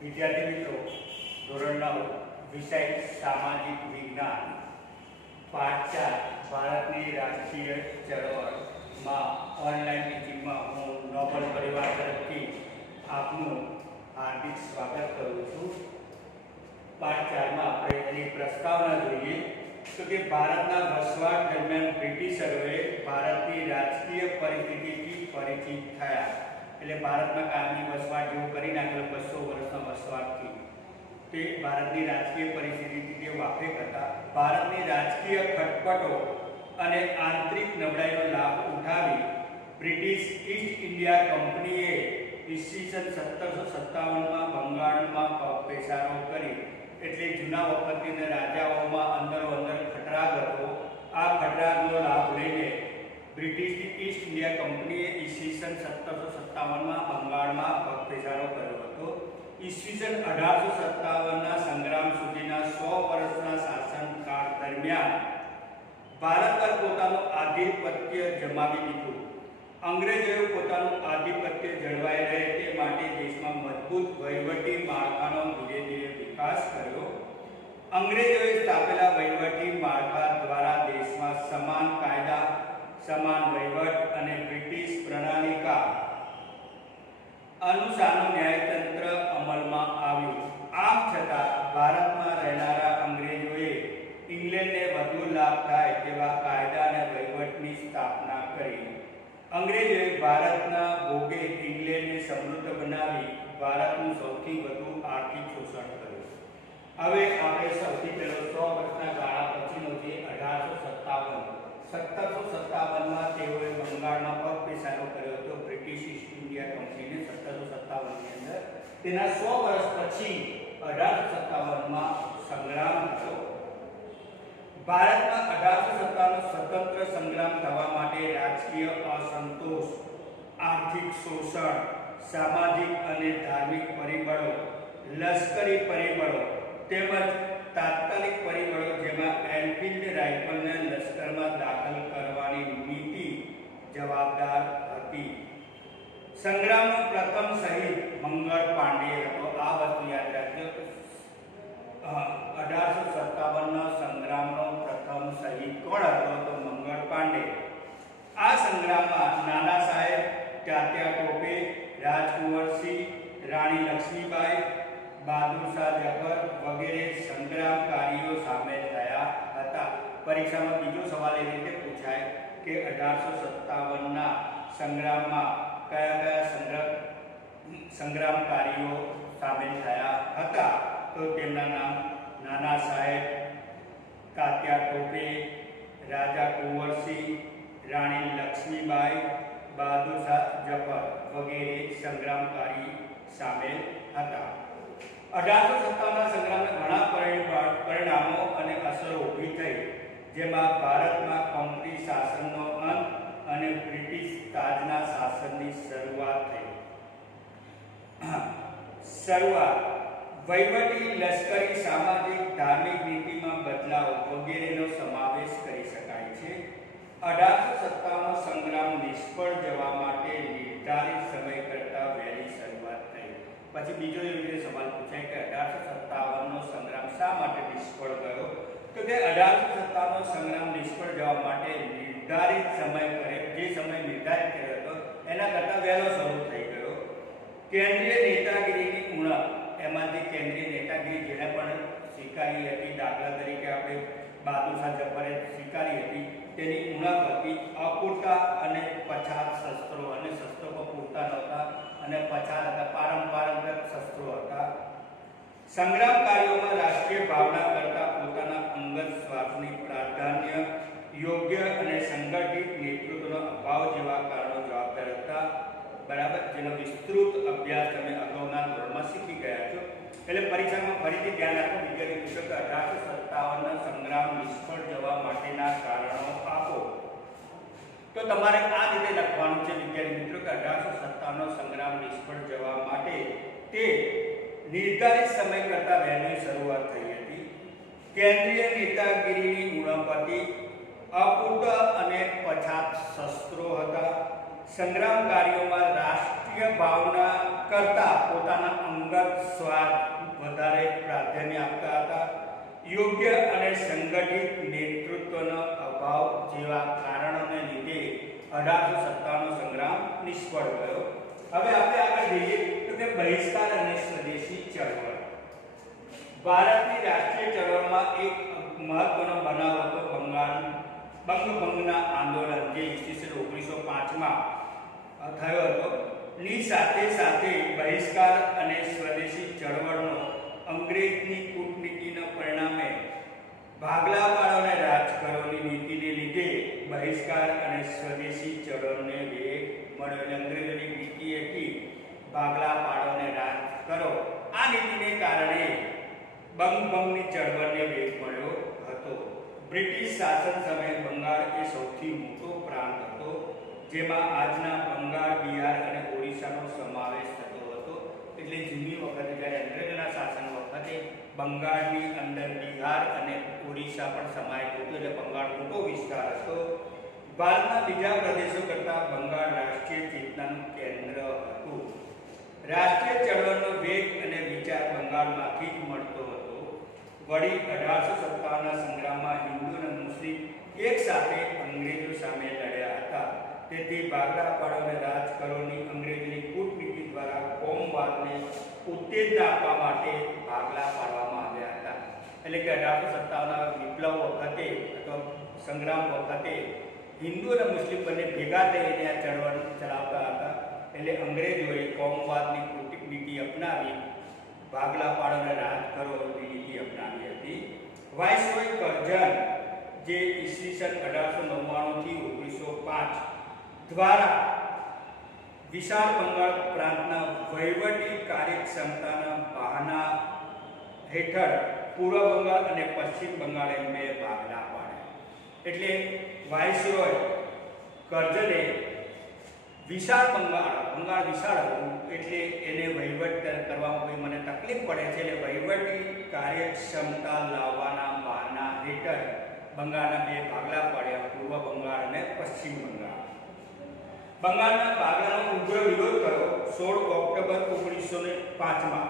વિદ્યાર્થી મિત્રો, ધોરણ 9 વિષય સામાજિક વિજ્ઞાન પાઠ 4 ભારતની રાજકીય ચળવળમાં ઓનલાઈન ટીચિંગમાં હું નોબલ પરિવાર તરફથી આપનું હાર્દિક સ્વાગત કરું છું। પાઠ 4 માં આપણે એની પ્રસ્તાવના જોઈએ તો કે ભારતના વસવાટ દરમિયાન બ્રિટિશરોએ ભારતની રાજકીય પરિસ્થિતિથી પરિચિત થયા। એટલે ભારતમાં કાયમી વસવાટ જેવું કરી નાખેલો 200 વર્ષના વસવાટથી તે ભારતની રાજકીય પરિસ્થિતિથી તે વાકેફ હતા। ભારતની રાજકીય ખટપટો અને આંતરિક નબળાઈનો લાભ ઉઠાવી બ્રિટિશ ઈસ્ટ ઇન્ડિયા કંપનીએ ઈસવીસન 1757માં બંગાળમાં પગપેસારો કરી। એટલે જૂના વખતના રાજાઓમાં અંદરો અંદર ખટરાગ હતો। આ ખટરાગનો લાભ લઈને બ્રિટિશ ઈસ્ટ ઇન્ડિયા કંપનીએ ઈસવીસન 1757માં બંગાળમાં પગપેસારો કર્યો હતો। ઈસવીસન 1857ના સંગ્રામ સુધીના 100 વર્ષના શાસનકાળ દરમિયાન ભારત પર પોતાનું આધિપત્ય જમાવી દીધું। અંગ્રેજોએ પોતાનું આધિપત્ય જળવાઈ રહે તે માટે દેશમાં મજબૂત વહીવટી માળખાનો ધીરે ધીરે વિકાસ કર્યો। અંગ્રેજોએ સ્થાપેલા વહીવટી માળખા દ્વારા દેશમાં સમાન કાયદા, સમાન વહીવટ અને બ્રિટિશ પ્રણાલિકા અનુસારનું ન્યાયતંત્ર અમલમાં આવ્યું। આમ છતાં ભારતમાં રહેનારા અંગ્રેજોએ ઇંગ્લેન્ડને વધુ લાભ થાય તેવા કાયદા અને વહીવટની સ્થાપના કરી। અંગ્રેજોએ ભારતના ભોગે ઇંગ્લેન્ડને સમૃદ્ધ બનાવી ભારતનું સૌથી વધુ આર્થિક શોષણ કર્યું। હવે આપણે સૌથી પહેલો 100 વર્ષના ગાળા પછીનો જે 1757માં તેઓએ બંગાળમાં પગપેસારો કર્યો હતો બ્રિટિશ ઈસ્ટ ઇન્ડિયા કંપનીને 1757ની અંદર। તેના 100 વર્ષ પછી 1857માં સંગ્રામ થયો। ભારતમાં 1857નો સ્વતંત્ર સંગ્રામ થવા માટે રાજકીય અસંતોષ, આર્થિક શોષણ, સામાજિક અને ધાર્મિક પરિબળો, લશ્કરી પરિબળો તેમજ તાત્કાલિક પરિબળો જેમાં એનફિલ્ડ રાઇફલને લશ્કરમાં દાખલ કરવાની નીતિ જવાબદાર હતી। સંગ્રામનો પ્રથમ શહીદ મંગળ પાંડે હતો। આ વસ્તુ યાદ રાખજો। 1857ના સંગ્રામનો પ્રથમ શહીદ કોણ હતો? તો મંગળ પાંડે। આ સંગ્રામમાં નાના સાહેબ, તાત્યા ટોપે, રાજકુંવરસિંહ, રાણી લક્ષ્મીબાઈ, બહાદુર શાહ જફર વગેરે સંગ્રામકારીઓ સામેલ થયા હતા। પરીક્ષામાં બીજો સવાલ એ રીતે પૂછાય કે 1857ના સંગ્રામમાં કયા સંગ્રામકારીઓ સામેલ થયા હતા? તો તેમના નામ નાના સાહેબ, તાત્યા ટોપે, રાજા કુંવરસિંહ, રાણી લક્ષ્મીબાઈ, બહાદુર શાહ જફર વગેરે સંગ્રામકારી સામેલ હતા। 1857ના સંગ્રામના ઘણા પરિણામો અને અસરો ઊભી થઈ, જેમાં ભારતમાં કંપની શાસનનો અંત અને બ્રિટિશ તાજના શાસનની શરૂઆત થઈ। વહીવટી, લશ્કરી, સામાજિક, ધાર્મિક નીતિમાં બદલાવ વગેરેનો સમાવેશ કરી શકાય છે। 1857નો સંગ્રામ નિષ્ફળ જવા માટે નિર્ધારિત સમય કરતાં વહેલી શરૂઆત થઈ। પછી બીજો એવી રીતે સવાલ પૂછાય કે 1857નો સંગ્રામ શા માટે નિષ્ફળ ગયો? તો કે 1857નો સંગ્રામ નિષ્ફળ જવા માટે નિર્ધારિત સમય જે સમય નિર્ધારિત કર્યો હતો એના કરતાં વહેલો શરૂ થઈ ગયો। કેન્દ્રીય નેતાગીરીની ઉણપ, એમાંથી કેન્દ્રીય નેતાગીરી જેને પણ સ્વીકારી હતી, દાખલા તરીકે આપણે બહાદુર શાહ જફરે સ્વીકારી હતી, તેની ઉણપ હતી। અપૂરતા અને પછાત શસ્ત્રો, અને શસ્ત્રો પણ પૂરતા નહોતા અને પછાત હતા, પારંપરિક શસ્ત્રો હતા। સંગ્રામકારીઓમાં રાષ્ટ્રીય ભાવના કરતાં પોતાના અંગત સ્વાર્થની પ્રાધાન્ય, યોગ્ય અને સંગઠિત નેતૃત્વનો અભાવ જેવા કારણો જવાબદાર હતા। બરાબર, જેનો વિસ્તૃત અભ્યાસ તમે અગાઉના ધોરણમાં શીખી ગયા છો। એટલે પરીક્ષામાં ફરીથી ધ્યાન રાખો વિદ્યાર્થી મિત્રો કે 1857ના સંગ્રામ નિષ્ફળ જવા માટેના કારણો આપો। તો તમારે આ રીતે લખવાનું છે વિદ્યાર્થી મિત્રો કે 1857નો સંગ્રામ નિષ્ફળ જવા માટે તે નિર્ધારિત સમય કરતાં વહેલી શરૂઆત થઈ હતી। કેન્દ્રીય નેતાગીરીની ઉણપ હતી, અપૂરતા અને પછાત શસ્ત્રો હતા, સંગ્રામકારીઓમાં રાષ્ટ્રીય ભાવના કરતા પોતાના અંગત સ્વાર્થ યોગ્ય અને સંગઠિત નેતૃત્વનો અભાવ જેવા કારણોને લીધે 1857નો સંગ્રામ નિષ્ફળ ગયો. હવે આપણે આગળ જઈએ તો કે બહિષ્કાર અને સ્વદેશી ચળવળ. ભારતની રાષ્ટ્રીય ચળવળમાં એક મહત્વનો બનાવ હતો બંગભંગના આંદોલન, જે ઈસવીસન 1905માં થયો હતો. ની સાથે સાથે બહિષ્કાર અને સ્વદેશી ચળવળનો અંગ્રેજની કૂટનીતિના પરિણામે ભાગલા પાડો અને રાજ કરોની નીતિને લીધે બહિષ્કાર અને સ્વદેશી ચળવળને વેગ મળ્યો. અંગ્રેજોની નીતિ હતી ભાગલા પાડો અને રાજ કરો. આ નીતિને કારણે બંગભંગની ચળવળને વેગ મળ્યો હતો. બ્રિટિશ શાસન સમયે બંગાળ એ સૌથી મોટો પ્રાંત હતો, જેમાં આજના બંગાળ, બિહાર અને ઓડિશાનો સમાવેશ થતો હતો. એટલે જૂની વખતે જ્યારે અંગ્રેજોના શાસન વખતે બંગાળની અંદર બિહાર અને ઓડિશા પણ સમાયેલું હતું, એટલે બંગાળ મોટો વિસ્તાર હતો. ભારતના બીજા પ્રદેશો કરતાં બંગાળ રાષ્ટ્રીય ચેતનાનું કેન્દ્ર હતું. રાષ્ટ્રીય ચળવળનો વેગ અને વિચાર બંગાળમાંથી જ મળતો હતો. વળી 1857ના સંગ્રામમાં હિન્દુ અને મુસ્લિમ એક સાથે અંગ્રેજો સામે લડ્યા હતા. તેથી ભાગલા પાડો અને રાજ કરોની અંગ્રેજોની કૂટનીતિ દ્વારા કોમવાદને ઉત્તેજના આપવા માટે ભાગલા પાડવામાં આવ્યા હતા. એટલે કે 1857ના વિપ્લવ વખતે અથવા સંગ્રામ વખતે હિન્દુ અને મુસ્લિમ બંને ભેગા થઈને આ ચળવળ ચલાવતા હતા. એટલે અંગ્રેજોએ કોમવાદની કૂટનીતિ અપનાવી ભાગલા પાડો અને રાજ કરોની નીતિ અપનાવી હતી. વાઇસરોય કરઝન, જે ઈસવીસન 1899 થી 1905 દ્વારા વિશાળ બંગાળ પ્રાંતના વહીવટી કાર્યક્ષમતાના બહાના હેઠળ પૂર્વ બંગાળ અને પશ્ચિમ બંગાળ એમ બે ભાગલા પાડ્યા. એટલે વાઇસરોય કરઝને વિશાળ બંગાળ વિશાળ હતું, એટલે એને વહીવટ કરવામાં કોઈ મને તકલીફ પડે છે, એટલે વહીવટી કાર્યક્ષમતા લાવવાના બહાના હેઠળ બંગાળના બે ભાગલા પાડ્યા, પૂર્વ બંગાળ અને પશ્ચિમ બંગાળ. બંગાળના ભાગલાનો ઉગ્ર વિરોધ કર્યો 16 ઓક્ટોબર 1905માં.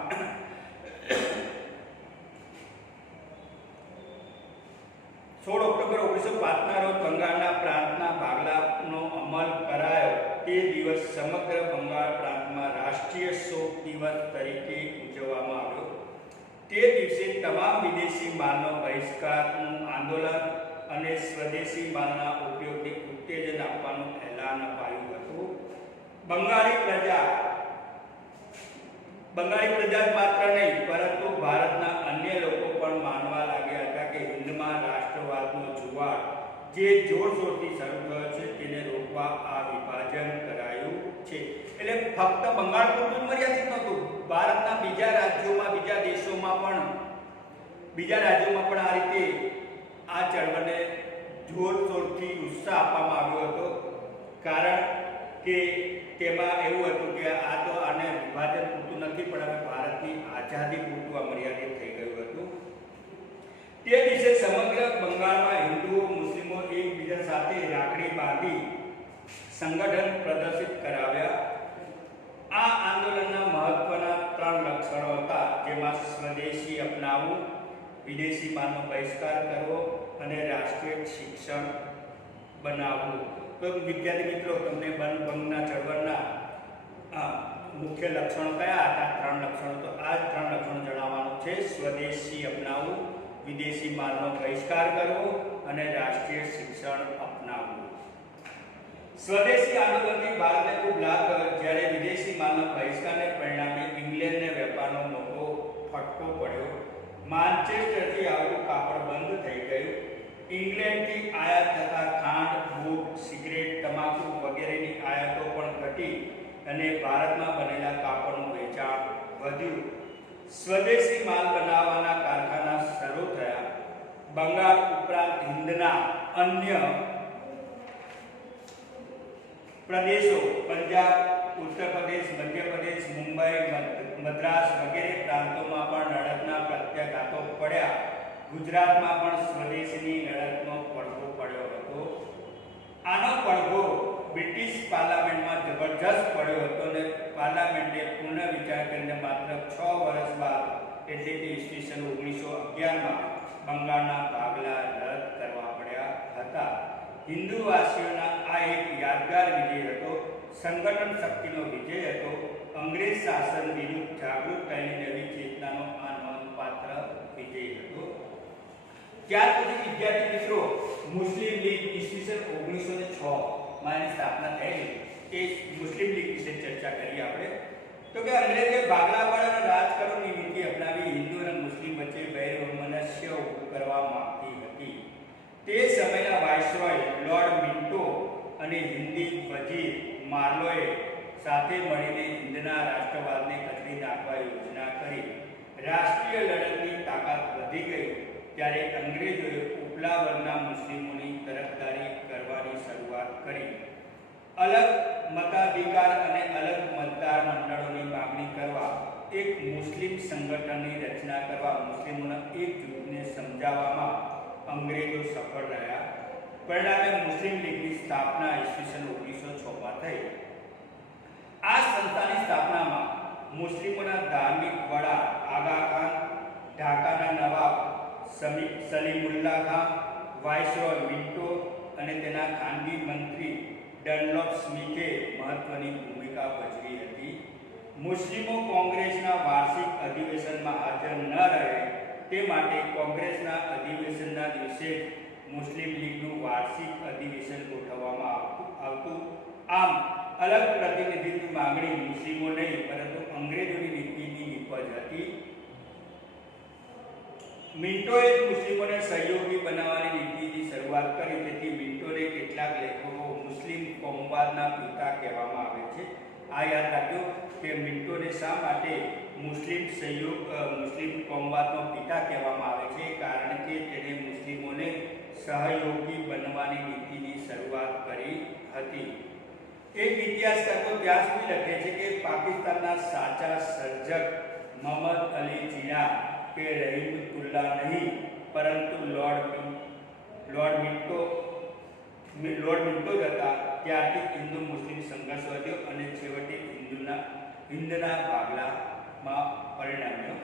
16 ઓક્ટોબર 1905ના રોજ બંગાળના પ્રાંતના ભાગલાનો અમલ કરાયો. તે દિવસ સમગ્ર બંગાળ પ્રાંતમાં રાષ્ટ્રીય શોક દિવસ તરીકે ઉજવવામાં આવ્યો. તે દિવસે તમામ વિદેશી માલનો બહિષ્કારનું આંદોલન અને સ્વદેશી માલના ઉપયોગને ઉત્તેજન આપવાનું એલાન અપાયું હતું. બંગાળી પ્રજા માત્ર નહીં, પરંતુ ભારતના અન્ય લોકો પણ માનવા લાગ્યા હતા કે હિન્દમાં રાષ્ટ્રવાદનો જુવાળ જે જોરશોરથી શરૂ થયો છે તેને રોકવા આ વિભાજન કરાયું છે. એટલે ફક્ત બંગાળ પૂરતું મર્યાદિત નહોતું, ભારતના બીજા રાજ્યોમાં, બીજા દેશોમાં પણ આ રીતે આ ચળવળને જોરશોરથી ઉત્સાહ આપવામાં આવ્યો હતો. કારણ કે તેમાં એવું હતું કે આ તો આને વિભાજન પૂરતું નથી, પણ હવે ભારતની આઝાદી પૂરતું આ મર્યાદિત થઈ ગયું હતું. તે દિવસે સમગ્ર બંગાળમાં હિન્દુઓ, મુસ્લિમો એકબીજા સાથે રાખડી બાંધી સંગઠન પ્રદર્શિત કરાવ્યા. આ આંદોલનના મહત્વના 3 લક્ષણો હતા, જેમાં સ્વદેશી અપનાવવું, વિદેશી માલનો બહિષ્કાર કરવો અને રાષ્ટ્રીય શિક્ષણ બનાવવું. તો વિદ્યાર્થી મિત્રો, તમને બંગભંગના ચળવળના મુખ્ય લક્ષણો કયા હતા? 3 લક્ષણો. તો આ 3 લક્ષણો જણાવવાનું છે: સ્વદેશી અપનાવવું, વિદેશી માલનો બહિષ્કાર કરવો અને રાષ્ટ્રીય શિક્ષણ અપનાવવું. સ્વદેશી આંદોલનથી ભારતને ખૂબ લાભ થયો. જ્યારે વિદેશી માલના બહિષ્કારને પરિણામે ઇંગ્લેન્ડને વેપારનો મોટો ફટકો પડ્યો. માન્ચેસ્ટરથી આવતું કાપડ બંધ થઈ ગયું. ઇંગ્લેન્ડથી આયાત થતા ખાંડ, બૂટ, સિગરેટ, તમાકુ વગેરેની આયાતો પણ ઘટી અને ભારતમાં બનેલા કાપડનું વેચાણ વધ્યું. સ્વદેશી માલ બનાવવાના કારખાના શરૂ થયા. બંગાળ ઉપરાંત હિન્દના અન્ય પ્રદેશો પંજાબ, ઉત્તર પ્રદેશ, મધ્ય પ્રદેશ, મુંબઈ, મદ્રાસ વગેરે પ્રાંતોમાં પણ લડતના પ્રત્યાઘાતો પડ્યા. ગુજરાતમાં પણ સ્વદેશીની લડતનો પડઘો પડ્યો હતો. આનો પડઘો બ્રિટિશ પાર્લામેન્ટમાં જબરજસ્ત પડ્યો હતો અને પાર્લામેન્ટે પુનઃ વિચાર કરીને માત્ર 6 વર્ષ બાદ, એટલે કે ઈસવીસન 1911માં બંગાળના ભાગલા રદ કરવા પડ્યા હતા. હિન્દુવાસીઓના આ એક યાદગાર વિજય હતો, સંગઠન શક્તિનો વિજય હતો. અંગ્રેજ શાસન વિરુદ્ધ જાગૃત થયેલી નવી ચેતનાનો આ નોંધપાત્ર વિજય હતો. ત્યાર પછી વિદ્યાર્થી મિત્રો, મુસ્લિમ લીગ ઈસવીસન 1906 માં એની સ્થાપના થયેલી. એ મુસ્લિમ લીગ વિશે ચર્ચા કરી આપણે. તો કે અંગ્રેજે ભાગલાવાળા રાજકારણની નીતિ અપનાવી હિન્દુ અને મુસ્લિમ વચ્ચે વૈરમનસ્ય ઊભું કરવા માંગતી હતી. તે સમયના વાઇસરોય લોર્ડ મિન્ટો અને હિન્દી વજીર માર્લોએ સાથે મળીને હિન્દના રાષ્ટ્રવાદને કચડી નાખવા યોજના કરી. રાષ્ટ્રીય લડતની તાકાત વધી ગઈ ત્યારે અંગ્રેજોએ ઉપલા વર્ગના મુસ્લિમોની તરફદારી કરવાની શરૂઆત કરી. અલગ મતાધિકાર અને અલગ મતદાર મંડળોની માંગણી કરવા, એક મુસ્લિમ સંગઠનની રચના કરવા, મુસ્લિમોના એક જૂથને સમજાવવામાં અંગ્રેજો સફળ રહ્યા. પરિણામે મુસ્લિમ લીગની સ્થાપના ઈસવીસન 1906 માં થઈ. આ સંસ્થાની સ્થાપનામાં મુસ્લિમોના ધાર્મિક વડા આગા ખાન, ઢાકાના નવાબ સલીમુલ્લાહ ખાન, વાઇસરોય મિન્ટો અને તેના ખાનગી મંત્રી ડનલોપ સ્મિથે મહત્વની ભૂમિકા ભજવી હતી. મુસ્લિમો કોંગ્રેસના વાર્ષિક અધિવેશનમાં હાજર ન રહે તે માટે કોંગ્રેસના અધિવેશનના દિવસે જ મુસ્લિમ લીગનું વાર્ષિક અધિવેશન ગોઠવવામાં આવતું. આમ અલગ પ્રતિનિધિત્વની માંગણી મુસ્લિમો નહીં પરંતુ અંગ્રેજોની નીતિની નિપજ હતી. મિન્ટોએ મુસ્લિમોને સહયોગી બનાવવાની નીતિની શરૂઆત કરી. તેથી મિન્ટોને કેટલાક લેખકો મુસ્લિમ કોમવાદના પિતા કહેવામાં આવે છે. આ યાદ રાખજો કે મિન્ટોને શા માટે મુસ્લિમ કોમવાદનો પિતા કહેવામાં આવે છે, કારણ કે તેણે મુસ્લિમોને સહયોગી બનવાની નીતિની શરૂઆત કરી હતી. એક ઇતિહાસકારો ત્યાં સુધી લખે છે કે પાકિસ્તાનના સાચા સર્જક મોહમ્મદ અલી જીના કે રહીમતુલ્લાહ નહીં પરંતુ લોર્ડ મિન્ટો જ હતા. ત્યારથી હિન્દુ મુસ્લિમ સંઘર્ષ વધ્યો અને છેવટે હિન્દના ભાગલામાં પરિણમ્યો.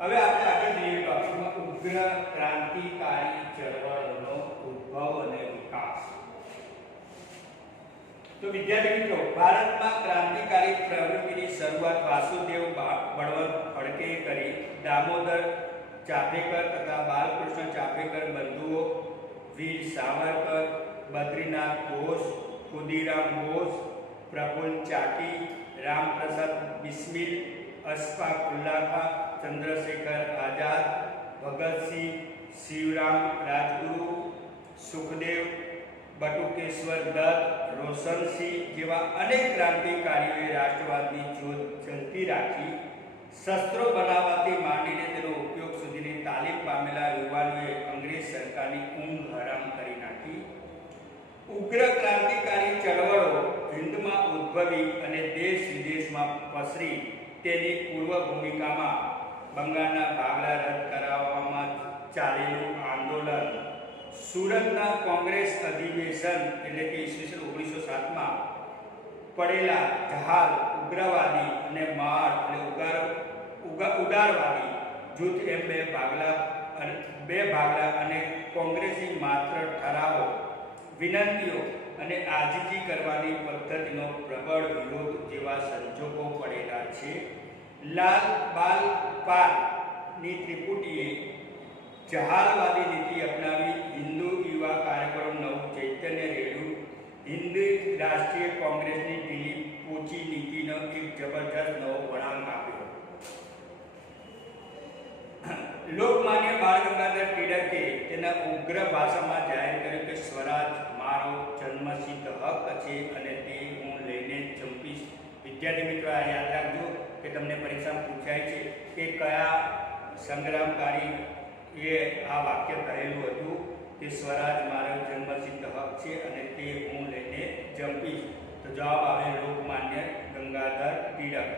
હવે આપણે આગળ જઈએ ટોપિકમાં ઉગ્ર ક્રાંતિકારી ચળવળનો ઉદ્ભવ અને વિકાસ. તો વિદ્યાર્થી મિત્રો, ભારતમાં ક્રાંતિકારી પ્રવૃત્તિની શરૂઆત વાસુદેવ બળવંત ફડકેએ કરી. દામોદર ચાફેકર તથા બાલકૃષ્ણ ચાફેકર બંધુઓ, વીર સાવરકર, બદ્રીનાથ ઘોષ, ખુદીરામ ઘોષ, પ્રફુલ્લ ચાકી, રામપ્રસાદ બિસ્મિલ, અશફાક ઉલ્લાહ ખાન, ચંદ્રશેખર આઝાદ, ભગતસિંહ, શિવરામ રાજગુરુ, સુખદેવ, બટુકેશ્વર દત્ત, રોશનસિંહ જેવા અનેક ક્રાંતિકારીઓએ રાષ્ટ્રવાદની જ્યોત જલતી રાખી. શસ્ત્રો બનાવવાથી માંડીને તેનો ઉપયોગ સુધીની તાલીમ પામેલા યુવાનોએ અંગ્રેજ સરકારની ઊંઘ હરામ કરી નાખી. ઉગ્ર ક્રાંતિકારી ચળવળો હિન્દમાં ઉદ્ભવી અને દેશ વિદેશમાં પસરી. તેની પૂર્વ ભૂમિકામાં બંગાળના ભાગલા રદ કરાવવામાં ચાલેલું આંદોલન, સુરતના કોંગ્રેસ અધિવેશન એટલે કે ઈસવીસન 1907 પડેલા જહાલ, ઉગ્રવાદી અને માળ એટલે ઉદારવાદી જૂથ એમ બે ભાગલા અને કોંગ્રેસી માત્ર ઠરાવો, વિનંતીઓ અને આજીજી કરવાની પદ્ધતિનો પ્રબળ વિરોધ જેવા સંજોગો પડેલા છે. લાલ બાલ પાલની ત્રિપુટીએ જહાલવાદી નીતિ અપનાવી. હિન્દુ યુવા કાર્યક્રમ નવું ચૈતન્ય રેડ્યું. હિન્દુ રાષ્ટ્રીય કોંગ્રેસની ઢીલી પોચી નીતિનો એક જબરજસ્ત નવો વળાંક આપ્યો. લોકમાન્ય બાળ ગંગાધર ટિળકે તેના ઉગ્ર ભાષામાં જાહેર કર્યું કે સ્વરાજ મારો જન્મસિદ્ધ હક છે અને તે હું લઈને જ જંપીશ. વિદ્યાર્થી મિત્રો, આ યાદ રાખજો કે તમને પરીક્ષામાં પૂછાય છે કે કયા સંગ્રામકારી એ આ વાક્ય કહેલું હતું કે સ્વરાજ મારો જન્મસિદ્ધ હક છે અને તે હું લઈને જંપીશ. તો જવાબ આવે લોકમાન્ય ગંગાધર ટિળક,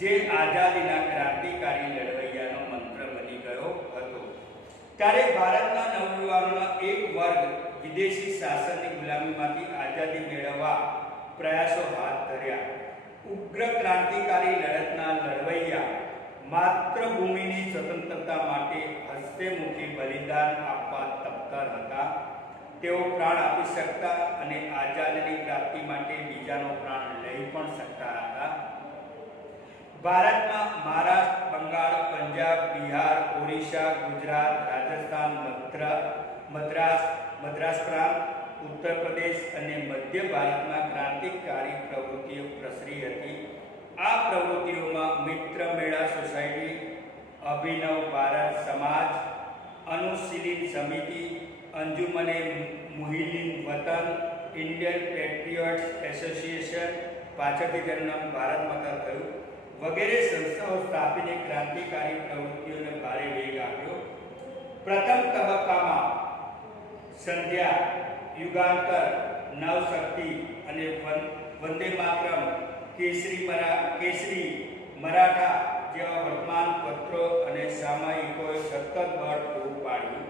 જે આઝાદીના ક્રાંતિકારી લડવૈયાનો મંત્ર બની ગયો હતો. ત્યારે ભારતના નવયુવાનોના એક વર્ગ વિદેશી શાસનની ગુલામીમાંથી આઝાદી મેળવવા પ્રયાસો હાથ ધર્યા. ઉગ્ર ક્રાંતિકારી લડતના લડવૈયા માતૃભૂમિની સ્વતંત્રતા માટે હસ્તેમુખી બલિદાન આપવા તત્પર હતા. તેઓ પ્રાણ આપી શકતા અને આઝાદીની પ્રાપ્તિ માટે બીજાનો પ્રાણ લઈ પણ શકતા હતા. ભારતમાં મહારાષ્ટ્ર, બંગાળ, પંજાબ, બિહાર, ઓડિશા, ગુજરાત, રાજસ્થાન, મદ્રાસ પ્રાંત, ઉત્તર પ્રદેશ અને મધ્ય ભારતમાં ક્રાંતિકારી પ્રવૃત્તિઓ પ્રસરી હતી. આ પ્રવૃત્તિઓમાં મિત્ર મેળા સોસાયટી, અભિનવ ભારત સમાજ, અનુશીલન સમિતિ, અંજુમને મુહિલીન વતન, ઇન્ડિયન પેટ્રિયોટ્સ એસોસિએશન, પાછળથી તેનું નામ ભારત માતા થયું, વગેરે સંસ્થાઓ સ્થાપીને ક્રાંતિકારી પ્રવૃત્તિઓને ભારે વેગ આપ્યો. પ્રથમ તબક્કામાં સંધ્યા, યુગાંતર, નવશક્તિ અને વંદે માતરમ, કેસરી, મરાઠા જેવા વર્તમાનપત્રો અને સામયિકોએ સતત બળ પૂરું પાડ્યું.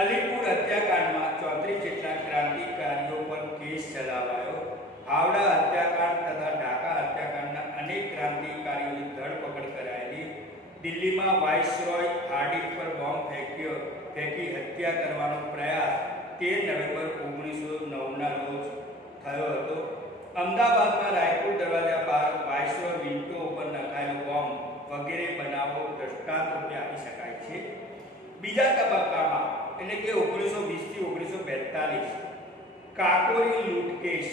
અલીપુર હત્યાકાંડમાં 34 જેટલા ક્રાંતિકારીઓ પર કેસ ચલાવાયો. હાવડા હત્યાકાંડ તથા ઢાકા હત્યાકાંડના અનેક ક્રાંતિકારીઓની ધરપકડ કરાયેલી. દિલ્હીમાં વાઇસરોય હાર્ડિંગ પર બોમ્બ ફેંકી હત્યા કરવાનો પ્રયાસ 13 નવેમ્બર 1909ના રોજ થયો હતો. અમદાવાદમાં રાયપુર દરવાજા બહાર વાઇસરોય વિન્ડો ઉપર નખાયેલો બોમ્બ વગેરે બનાવો દ્રષ્ટાંત રૂપે આપી શકાય છે. બીજા તબક્કામાં એટલે કે 1920 થી 1942 કાકોરી લૂંટ કેસ,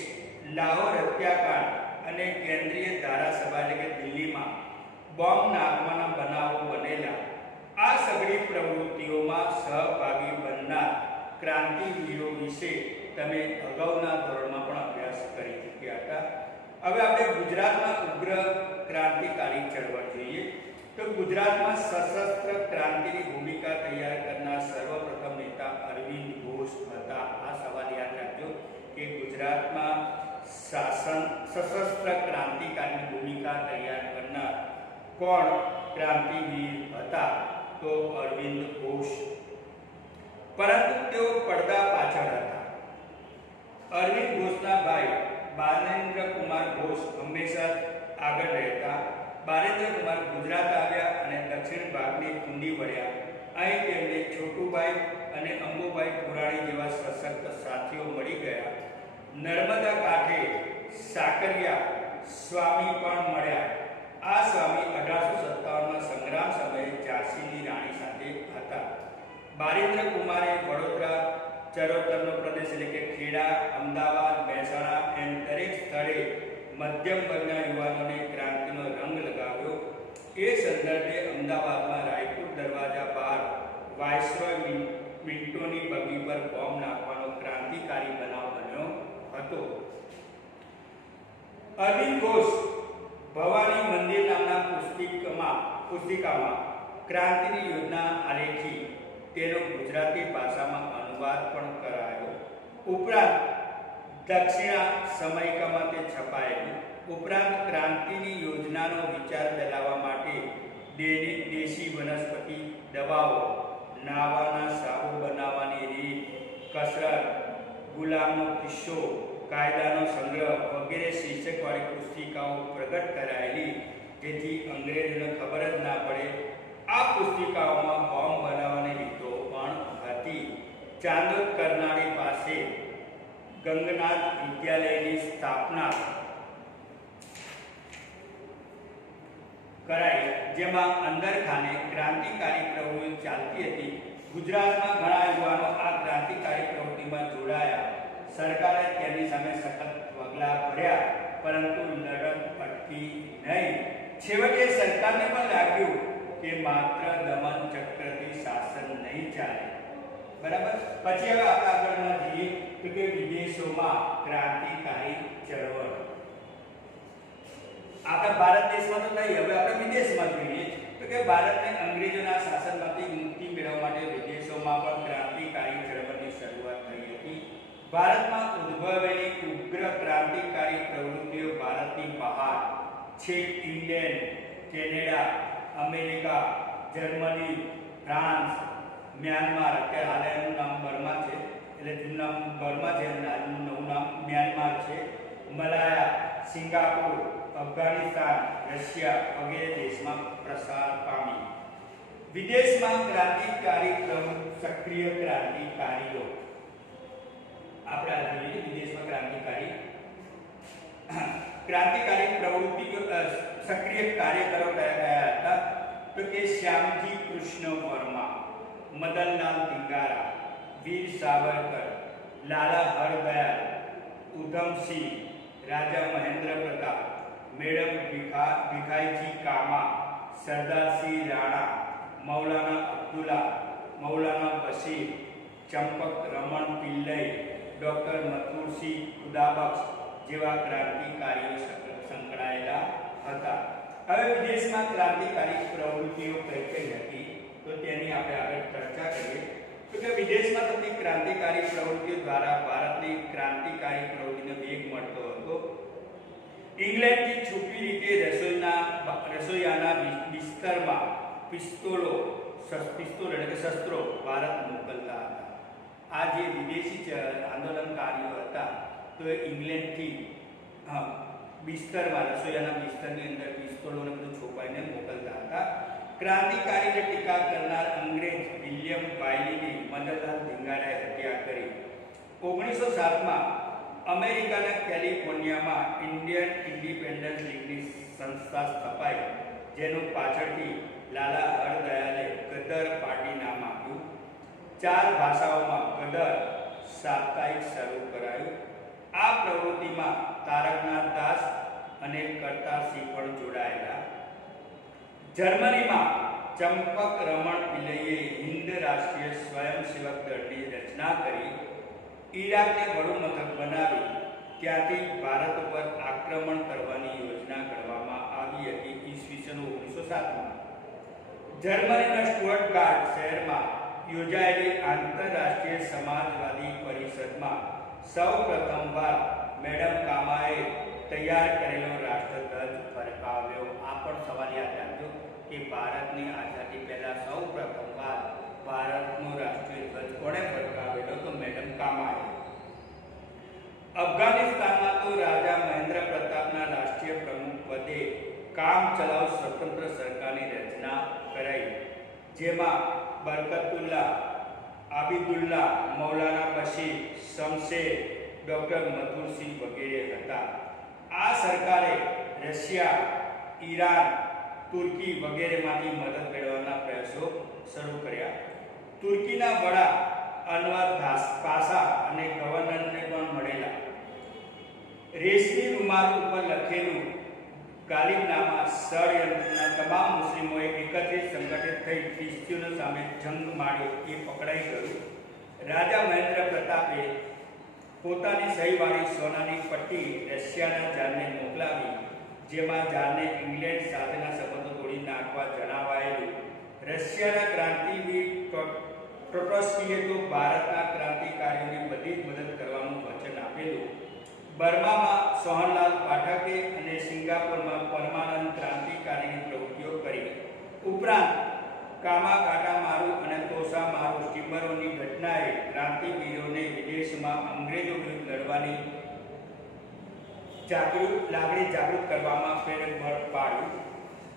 લાહોર હત્યાકાંડ અને કેન્દ્રીય ધારાસભા એટલે કે દિલ્હીમાં બોમ્બ નાખવાના બનાવો બનેલા. આ સઘળી પ્રવૃત્તિઓમાં સહભાગી બનનાર ક્રાંતિવીરો વિશે તમે અગાઉના ધોરણમાં પણ અભ્યાસ કરી ચૂક્યા હતા. હવે આપણે ગુજરાતમાં ઉગ્ર ક્રાંતિકારી ચળવળ જોઈએ તો ગુજરાતમાં સશસ્ત્ર ક્રાંતિની ભૂમિકા તૈયાર કરનાર સર્વપ્રથમ નેતા અરવિંદ ઘોષ હતા. આ સવાલ યાદ રાખજો કે ગુજરાતમાં સશસ્ત્ર ક્રાંતિકારીની ભૂમિકા તૈયાર કરનાર કોણ ક્રાંતિવીર હતા? તો અરવિંદ ઘોષ. પરંતુ તેઓ પડદા પાછળ હતા. અરવિંદ ઘોષના ભાઈ બારેન્દ્ર કુમાર ઘોષ હંમેશા આગળ રહેતા. બારેન્દ્ર કુમાર ગુજરાત આવ્યા અને દક્ષિણ ભાગની કુંડી વળ્યા. અહીં તેમને છોટુભાઈ અને અંબુભાઈ પુરાણી જેવા સશક્ત સાથીઓ મળી ગયા. નર્મદા કાંઠે સાકરિયા સ્વામી પણ મળ્યા. આ સ્વામી 1857ના સંગ્રામ સમયે ઝાંસીની રાણી સાથે હતા. બારેન્દ્ર કુમારે વડોદરા, ચરોતરનો પ્રદેશ એટલે કે ખેડા, અમદાવાદ, મહેસાણા એમ દરેક સ્થળે મધ્યમ વર્ગના યુવાનોને ક્રાંતિનો રંગ લગાવ્યો. એ સંદર્ભે અમદાવાદમાં રાયપુર દરવાજા બહાર વાઇસરોય મિન્ટોની બગી પર બોમ્બ નાખવાનો ક્રાંતિકારી બનાવ બન્યો હતો. અરવિંદ ઘોષ ભવાની મંદિર નામના પુસ્તિકામાં ક્રાંતિની યોજના આલેખી. તેનો ગુજરાતી ભાષામાં અનુવાદ પણ કરાયો. ઉપરાંત દક્ષિણા સમયિકામાં તે છપાયેલું. ઉપરાંત ક્રાંતિની યોજનાનો વિચાર ચલાવવા માટે દેશી વનસ્પતિ દવાઓ, નાવાના સાબુ બનાવવાની રીત, કસરત, ગુલામનો કિસ્સો, કાયદાનો સંગ્રહ વગેરે શીર્ષકવાળી પુસ્તિકાઓ પ્રગટ કરાયેલી, જેથી અંગ્રેજોને ખબર જ ના પડે. આ પુસ્તિકાઓમાં બોમ્બ બનાવવાની રીતો પણ હતી. ચાંદોદ કરનાળી પાસે ગંગનાથ વિદ્યાલયની સ્થાપના કરાઈ, જેમાં અંદરખાને ક્રાંતિકારી પ્રવૃત્તિ ચાલતી હતી. ગુજરાતમાં ઘણા યુવાનો આ ક્રાંતિકારી પ્રવૃત્તિમાં જોડાયા. સરકારે તેની સામે સખત પગલાં ભર્યા, પરંતુ લડત અટકી નહીં. છેવટે સરકારને પણ લાગ્યું કે માત્ર દમન ચક્રથી શાસન નહીં ચાલે. બરાબર. પછી હવે આપણે આગળમાં જઈએ તો કે વિદેશોમાં ક્રાંતિકારી ચળવળ. આપણા ભારત દેશમાં તો નહીં, હવે આપણે વિદેશમાં જોઈએ તો કે ભારતને અંગ્રેજોના શાસનમાંથી મુક્તિ મેળવવા માટે વિદેશોમાં પણ ક્રાંતિકારી ચળવળની શરૂઆત થઈ હતી. ભારતમાં ઉદ્ભવેલી ઉગ્ર ક્રાંતિકારી પ્રવૃત્તિઓ ભારતની બહાર છેક England, Canada, America, Germany, France, Myanmar, અત્યારે હાલ એનું નામ બર્મા છે, એટલે જૂનું નામ બર્મા છે અને હાલનું નવું નામ મ્યાનમાર છે, મલાયા, સિંગાપુર, અફઘાનિસ્તાન, રશિયા વગેરે દેશમાં પ્રસાર પામી. વિદેશમાં ક્રાંતિકારી સક્રિય ક્રાંતિકારીઓ આપણા જોઈએ વિદેશમાં ક્રાંતિકારી પ્રવૃત્તિઓ સક્રિય કાર્યકરો કયા હતા તો કે શ્યામજી કૃષ્ણ વર્મા, મદનલાલ ધીંગારા, વીર સાવરકર, લાલા હરદયાલ, ઉધમસિંહ, રાજા મહેન્દ્ર પ્રતાપ, મેડમ ભીખાઈજી કામા, સરદારસિંહ રાણા, મૌલાના અબ્દુલ્લા, મૌલાના બશીર, ચંપક રમણ પિલ્લઈ, ડૉક્ટર મથુરસિંહ ખુદાબક્ષ જેવા ક્રાંતિકારીઓ સંકળાયેલા હતા. હવે વિદેશમાં ક્રાંતિકારી પ્રવૃત્તિઓ કઈ કઈ હતી તો તેની આપણે આગળ ચર્ચા કરીએ. તો કે વિદેશમાં થતી ક્રાંતિકારી પ્રવૃત્તિઓ દ્વારા ભારતની ક્રાંતિકારી પ્રવૃત્તિને વેગ મળતો હતો. ઇંગ્લેન્ડથી છુપી રીતે રસોઈયાના બિસ્તરમાં પિસ્તોલો એટલે કે શસ્ત્રો ભારત મોકલતા હતા. આ જે વિદેશી આંદોલનકારીઓ હતા તો એ ઇંગ્લેન્ડથી બિસ્તરમાં રસોઈયાના બિસ્તરની અંદર પિસ્તોલોને બધું છોપાઈને મોકલતા હતા. ક્રાંતિકારીને ટીકા કરનાર અંગ્રેજ વિલિયમ બાયલીની મદનલાલ ધીંગારાએ હત્યા કરી. 1907માં અમેરિકાના કેલિફોર્નિયામાં ઇન્ડિયન ઇન્ડિપેન્ડન્સ લીગની સંસ્થા સ્થપાઈ, જેનું પાછળથી લાલા હરદયાલે ગદર પાર્ટી નામ આપ્યું. 4 ભાષાઓમાં ગદર સાપ્તાહિક શરૂ કરાયું. આ પ્રવૃત્તિમાં તારકનાથ દાસ અને કરતારસિંહ પણ જોડાયેલા. જર્મનીમાં ચંપક રમણ પિલ્લઈએ હિન્દ રાષ્ટ્રીય સ્વયંસેવક દળની રચના કરી. ઈરાકને વડુમથક બનાવી ત્યાંથી ભારત પર આક્રમણ કરવાની યોજના ઘડવામાં આવી હતી. ઈસવીસન 1907માં જર્મનીના સ્ટુટગાર્ટ શહેરમાં યોજાયેલી આંતરરાષ્ટ્રીય સમાજવાદી પરિષદમાં સૌ પ્રથમવાર મેડમ કામાએ તૈયાર કરેલો રાષ્ટ્રધ્વજ ફરકાવ્યો. આ પણ સવાલ યાદ રાખજો કે ભારતની આઝાદી પહેલા સૌ પ્રથમવાર ભારતનો રાષ્ટ્રીય ધ્વજ કોણે ફરકાવેલો તો મેડમ કામાએ. અફઘાનિસ્તાનમાં તો રાજા મહેન્દ્ર પ્રતાપના રાષ્ટ્રીય પ્રમુખ પદે કામ ચલાઉ સ્વતંત્ર સરકારની રચના કરાઈ, જેમાં બરકતુલ્લા, આબિદુલ્લા, મૌલાના બશીર, શમશેર, ડૉક્ટર મથુરસિંહ વગેરે હતા. આ સરકારે રશિયા, ઈરાન, તુર્કી વગેરેમાંથી મદદ મેળવવાના પ્રયાસો શરૂ કર્યા. તુર્કીના વડા અનવર પાશા અને ગવર્નરને પણ મળેલા. રેશમી રૂમાલ ઉપર લખેલું ગાલિબનામા ષડયંત્રના તમામ મુસ્લિમોએ એકત્રિત સંગઠિત થઈ ખ્રિસ્તીઓ સામે જંગ માંડ્યો એ પકડાઈ ગયું. રાજા મહેન્દ્ર પ્રતાપે પોતાની સહીવાળી સોનાની પટ્ટી રશિયાના જારને મોકલાવી, જેમાં જારને ઇંગ્લેન્ડ સાથેના સંબંધો તોડી નાખવા જણાવાયેલું. રશિયાના ક્રાંતિવીર ટ્રોટ્સ્કીએ તો ભારતના ક્રાંતિકારીઓની બધી જ મદદ કરવાનું વચન આપેલું. બર્મામાં સોહનલાલ પાઠકે અને સિંગાપોરમાં પરમાનંદ ક્રાંતિકારીની પ્રવૃત્તિઓ કરી. ઉપરાંત કામાકાટામારુ અને તોસામારુ સ્ટીમરોની ઘટનાએ ક્રાંતિવીરોને વિદેશમાં અંગ્રેજો વિરુદ્ધ લડવાની લાગણી જાગૃત કરવામાં ફેરબળ પાડ્યું.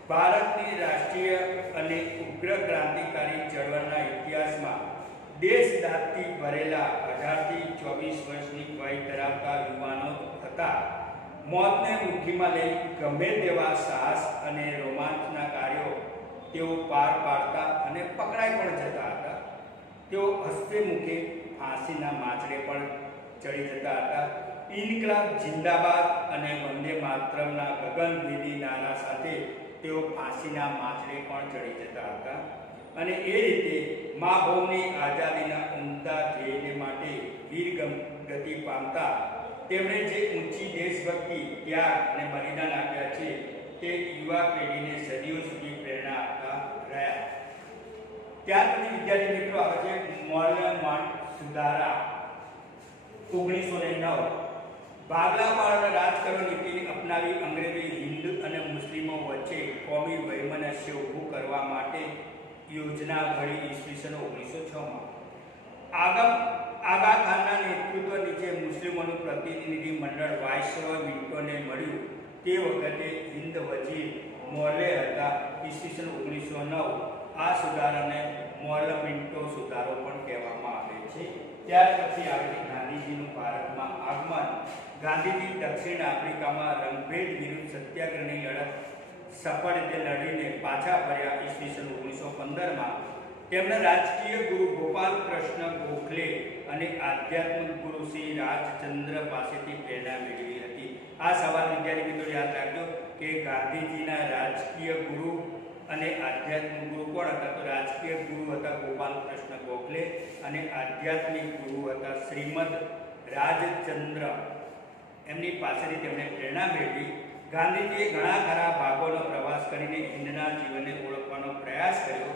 ભારતની રાષ્ટ્રીય અને ઉગ્ર ક્રાંતિકારી ચળવળના ઇતિહાસમાં દેશદાદથી ભરેલા 18 થી 24 વર્ષની વય ધરાવતા યુવાનો હતા. મોતને મુઠ્ઠીમાં લઈ ગમે તેવા સાહસ અને રોમાંચના કાર્યો તેઓ પાર પાડતા અને પકડાઈ પણ જતા હતા. તેઓ હસ્તે મુખે ફાંસીના માછડે પણ ચડી જતા હતા. ઇન્કલાબ જિંદાબાદ અને વંદે માતરમના ગગનભેદી નારા સાથે તેઓ ફાંસીના માછડે પણ ચડી જતા હતા. અને એ રીતે મા ભૌમની આઝાદીના ઉમદા ધ્યેયને માટે વીરગતિ પામતા તેમણે જે ઊંચી દેશભક્તિ, ત્યાગ અને બલિદાન આપ્યા છે તે યુવા પેઢીને સદીઓ સુધી પ્રેરણા આપતા રહ્યા. ત્યાર પછી વિદ્યાર્થી મિત્રો આવે છે મોર્યન સુધારા 1909. ભાગલાવાળા રાજકારણ નીતિને અપનાવી અંગ્રેજોએ હિન્દુ અને મુસ્લિમો વચ્ચે કોમી વૈમનસ્ય ઊભું કરવા માટે યોજના ઘડી. ઈસવીસન 1906માં આગા ખાનના નેતૃત્વ નીચે મુસ્લિમોનું પ્રતિનિધિ મંડળ વાઇસરોય મિન્ટોને મળ્યું તે વખતે હિન્દ વજીર મોર્લે હતા. ઈસવીસન 1909 આ સુધારાને મોર્લમિન્ટો સુધારો પણ કહેવામાં આવે છે. ત્યાર પછી આવે છે ગાંધીજીનું ભારતમાં આગમન. ગાંધીજી દક્ષિણ આફ્રિકામાં રંગભેદ વિરુદ્ધ સત્યાગ્રહની લડત સફળ રીતે લડીને પાછા ફર્યા. ઈસવીસન 1915માં તેમના રાજકીય ગુરુ ગોપાલ કૃષ્ણ ગોખલે અને આધ્યાત્મિક ગુરુ શ્રી રાજચંદ્ર પાસેથી પ્રેરણા મેળવી હતી. આ સવાલ વિદ્યાર્થી મિત્રો યાદ રાખજો કે ગાંધીજીના રાજકીય ગુરુ અને આધ્યાત્મિક ગુરુ કોણ હતા? તો રાજકીય ગુરુ હતા ગોપાલ કૃષ્ણ ગોખલે અને આધ્યાત્મિક ગુરુ હતા શ્રીમદ રાજચંદ્ર. એમની પાસેથી તેમણે પ્રેરણા મેળવી. ગાંધીજીએ ઘણા ખરા ભાગોનો પ્રવાસ કરીને હિંદના જીવનને ઓળખવાનો પ્રયાસ કર્યો.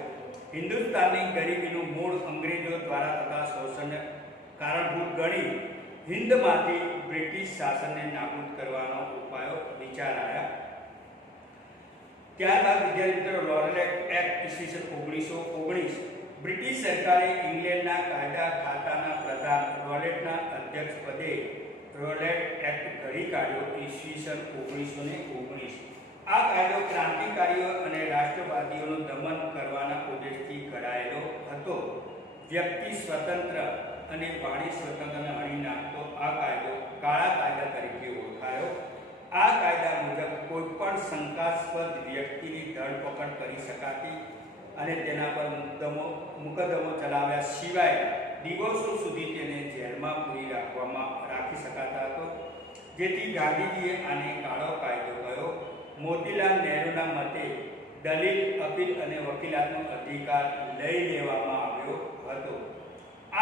હિન્દુસ્તાનની ગરીબીનું મૂળ અંગ્રેજો દ્વારા થતા શોષણને કારણભૂત ગણી હિન્દમાંથી બ્રિટિશ શાસનને નાબૂદ કરવાનો ઉપાયો વિચારાયા. ત્યારબાદ વિદ્યાર્થી મિત્રો લોરેટ એક્ટ ઈસવીસન 1919 બ્રિટિશ સરકારે ઇંગ્લેન્ડના કાયદા ખાતાના પ્રધાન રોલેટના અધ્યક્ષ પદે રોલેટ એક્ટ ઘડી કાઢ્યો. ઈસવીસન 1919 આ કાયદો ક્રાંતિકારીઓ અને રાષ્ટ્રવાદીઓનું દમન કરવાના ઉદ્દેશથી ઘડાયેલો હતો. વ્યક્તિ સ્વતંત્ર અને વાણી સ્વતંત્રને હણી નાખતો આ કાયદો કાળા કાયદા તરીકે ઓળખાયો. આ કાયદા મુજબ કોઈપણ શંકાસ્પદ વ્યક્તિની ધરપકડ કરી શકાતી અને તેના પર મુકદ્દમો ચલાવ્યા સિવાય દિવસો સુધી તેને જેલમાં પૂરી રાખી શકાતા હતો. જેથી ગાંધીજીએ આને કાળો કાયદો કહ્યો. મોતીલાલ નહેરુના મતે દલીલ, અપીલ અને વકીલાતનો અધિકાર લઈ લેવામાં આવ્યો હતો.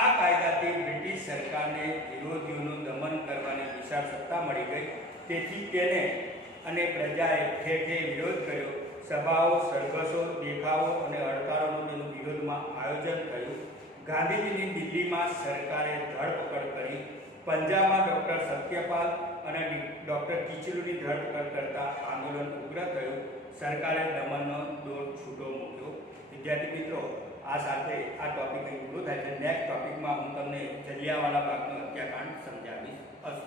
આ કાયદાથી બ્રિટિશ સરકારને વિરોધીઓનું દમન કરવાની વિશાળ સત્તા મળી ગઈ. તેથી તેને અને પ્રજાએ ઠેર ઠેર વિરોધ કર્યો. સભાઓ, સરઘસો, દેખાવો અને હડતાળોનું તેનું વિરોધમાં આયોજન થયું. ગાંધીજીની દિલ્હીમાં સરકારે ધરપકડ કરી. પંજાબમાં ડૉક્ટર સત્યપાલ અને ડૉક્ટર કિચલુની ધરપકડ કરતા આંદોલન ઉગ્ર થયું. સરકારે દમનનો દોર છૂટો મૂક્યો. વિદ્યાર્થી મિત્રો, આ સાથે આ ટોપિક અહીં પૂરું થાય છે. નેક્સ્ટ ટોપિકમાં હું તમને જલિયાવાલા બાગનો હત્યાકાંડ સમજાવીશ. અસ્તુ.